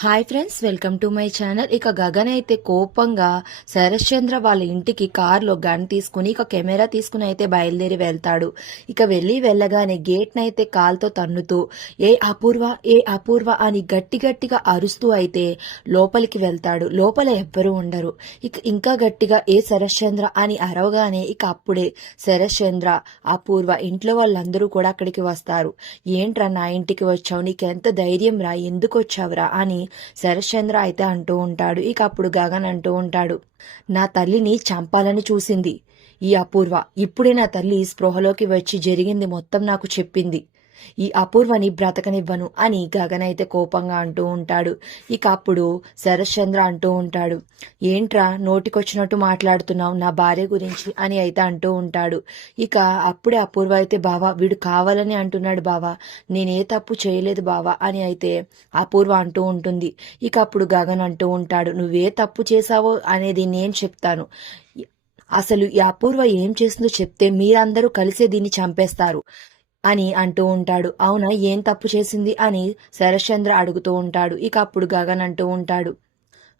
Hi friends welcome to my channel. ఇక గగన్ అయితే కోపంగా శరశ్చంద్ర వాళ్ళ ఇంటికి కార్లో గన్ తీసుకుని ఇక కెమెరా తీసుకుని అయితే బయలుదేరి వెళ్తాడు. ఇక వెళ్ళి వెళ్ళగానే గేట్నైతే అయితే కాల్తో తన్నుతూ ఏ అపూర్వ ఏ అపూర్వ అని గట్టి గట్టిగా అరుస్తూ అయితే లోపలికి వెళ్తాడు. లోపల ఎవ్వరూ ఉండరు. ఇక ఇంకా గట్టిగా ఏ శరశ్చంద్ర అని అరవగానే ఇక అప్పుడే శరశ్చంద్ర అపూర్వ ఇంట్లో వాళ్ళందరూ కూడా అక్కడికి వస్తారు. ఏంట్రా నా ఇంటికి వచ్చావు? నీకెంత ధైర్యం రా? ఎందుకు వచ్చావురా? అని శరశ్చంద్ర అయితే అంటూ ఉంటాడు. ఇక అప్పుడు గగన్ అంటూ ఉంటాడు నా తల్లిని చంపాలని చూసింది ఈ అపూర్వ. ఇప్పుడే నా తల్లి స్పృహలోకి వచ్చి జరిగింది మొత్తం నాకు చెప్పింది. ఈ అపూర్వని బ్రతకనివ్వను అని గగన్ అయితే కోపంగా అంటూ ఉంటాడు. ఇక అప్పుడు శరశ్చంద్ర అంటూ ఉంటాడు. ఏంట్రా నోటికొచ్చినట్టు మాట్లాడుతున్నావు నా భార్య గురించి అని అయితే అంటూ ఉంటాడు. ఇక అప్పుడే అపూర్వ అయితే బావా వీడు కావాలని అంటున్నాడు బావా. నేనే తప్పు చేయలేదు బావా అని అయితే అపూర్వ అంటూ ఉంటుంది. ఇక అప్పుడు గగన్ అంటూ ఉంటాడు నువ్వే తప్పు చేశావో అనేది నేను చెప్తాను. అసలు ఈ అపూర్వ ఏం చేసిందో చెప్తే మీరందరూ కలిసే దీన్ని చంపేస్తారు. అని అంటూ ఉంటాడు. అవునా? ఏం తప్పు చేసింది? అని శరశ్చంద్ర అడుగుతూ ఉంటాడు. ఇక అప్పుడు గగన్ అంటూ ఉంటాడు.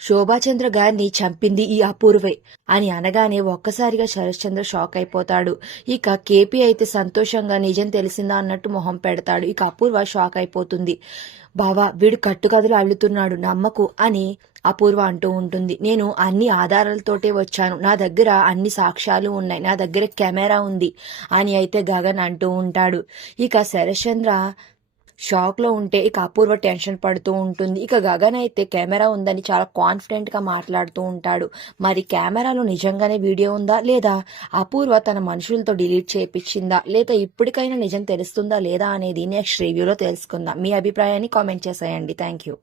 శోభాచంద్ర గారిని చంపింది ఈ అపూర్వే అని అనగానే ఒక్కసారిగా శరశ్చంద్ర షాక్ అయిపోతాడు. ఇక కేపీ అయితే సంతోషంగా నిజం తెలిసిందా అన్నట్టు మొహం పెడతాడు. ఇక అపూర్వ షాక్ అయిపోతుంది. బావా వీడు కట్టుకథలు అల్లుతున్నాడు నమ్మకు అని అపూర్వ అంటూ ఉంటుంది. నేను అన్ని ఆధారాలతోటే వచ్చాను. నా దగ్గర అన్ని సాక్ష్యాలు ఉన్నాయి. నా దగ్గర కెమెరా ఉంది అని అయితే గగన్ అంటూ ఉంటాడు. ఇక శరశ్చంద్ర షాక్లో ఉంటే ఇక అపూర్వ టెన్షన్ పడుతూ ఉంటుంది. ఇక గగన్ అయితే కెమెరా ఉందని చాలా కాన్ఫిడెంట్గా మాట్లాడుతూ ఉంటాడు. మరి కెమెరాలో నిజంగానే వీడియో ఉందా లేదా? అపూర్వ తన మనుషులతో డిలీట్ చేయించిందా లేదా ఇప్పటికైనా నిజం తెలుస్తుందా లేదా అనేది నెక్స్ట్ రివ్యూలో తెలుసుకుందాం. మీ అభిప్రాయాన్ని కామెంట్ చేసేయండి. Thank you.